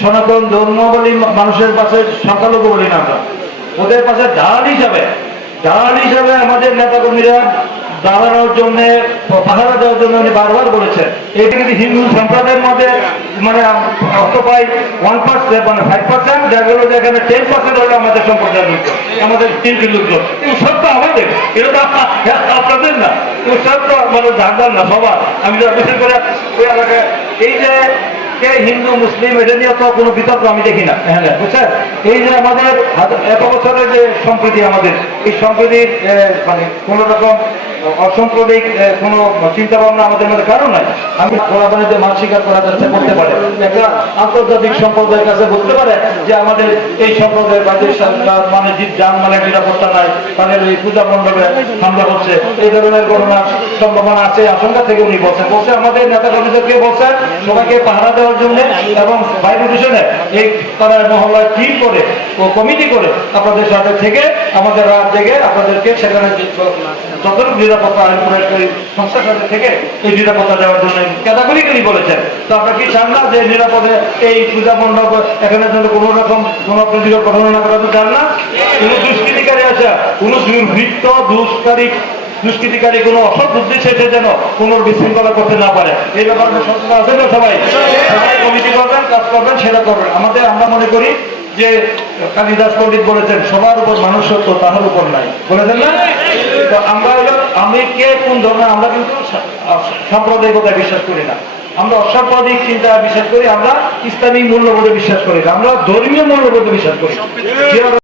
সনাতন ধর্মাবলী মানুষের পাশে সংখ্যালঘু বলি না আমরা, ওদের পাশে ঢাল হিসাবে আমাদের নেতাকর্মীরা দাঁড়ানোর জন্য, পাহারা দেওয়ার জন্য উনি বারবার বলেছেন। এটা কিন্তু হিন্দু সম্প্রদায়ের মধ্যে মানে অক্টোপাই 1%, মানে 5%, দেখা গেল যে এখানে 10% হলো আমাদের সম্প্রদায়ের লোক, আমাদের তিনটি লোকজন। উৎসব তো আমাদের, এটা তো আপনাদের না, উৎসব তো মানে ঝাড়দার না সবার। আমি বিশেষ করে ওই এলাকায় এই যে কে হিন্দু মুসলিম এটা নিয়ে তো কোনো বিতর্ক আমি দেখি না, হ্যাঁ বুঝছেন। এই যে আমাদের এত বছরের যে সম্প্রীতি, আমাদের এই সম্প্রীতির মানে কোনো রকম অসাম্প্রদায়িক কোনো চিন্তা ভাবনা আমাদের মধ্যে কারণ নাই। আমি কোরবানিতে মাছ শিকার করা যাচ্ছে করতে পারে, একটা আন্তর্জাতিক সম্প্রদায়ের কাছে বলতে পারে যে আমাদের এই সম্প্রদায়ের বাড়ির সরকার মানে যান মানে নিরাপত্তা নাই, তাদের এই পূজা মণ্ডপে হামলা হচ্ছে, এই ধরনের ঘটনার সম্ভাবনা আছে, আশঙ্কা থেকে উনি বলছে আমাদের নেতা কর্মীদেরকে বলছেন সবাইকে পাহারা দেওয়ার জন্য, এবং বায়ু দূষণে এই তারা মহল্লায় টিম করে ও কমিটি করে আপনাদের সাথে থেকে আমাদের রাত জেগে আপনাদেরকে সেখানে যতটুকু নিরাপত্তা আইন প্রয়োগকারী সংস্থার সাথে থেকে এই নিরাপত্তা দেওয়ার জন্য ক্যাটাগরিক্যালি বলেছেন। তো আপনারা কি চান না যে নিরাপদে এই পূজা মণ্ডপ এখানে জন্য কোনো রকম কোনো প্রতিরোধ ঘটনা না করাতে চান না? কোনো দুষ্কৃতিকারী আসা, কোনো দুর্বৃত্ত দুষ্কৃতিকারী কোনো অসৎ উদ্দেশ্যে এসে যেন কোনো বিশৃঙ্খলা করতে না পারে, এই ব্যাপারে সচেতন আছেন তো সবাই? কমিটি করবেন, কাজ করবেন, সেটা করবেন। আমরা মনে করি যে কালিদাস পণ্ডিত বলেছেন সবার উপর মানুষ সত্য, তাহার উপর নাই, বলেছেন না? তো আমরা হলো আমি কে কোন ধর্মে, আমরা কিন্তু সাম্প্রদায়িকতায় বিশ্বাস করি না, আমরা অসাম্প্রদায়িক চিন্তা বিশ্বাস করি, আমরা ইসলামিক মূল্যবোধে বিশ্বাস করি না, আমরা ধর্মীয় মূল্যবোধে বিশ্বাস করি।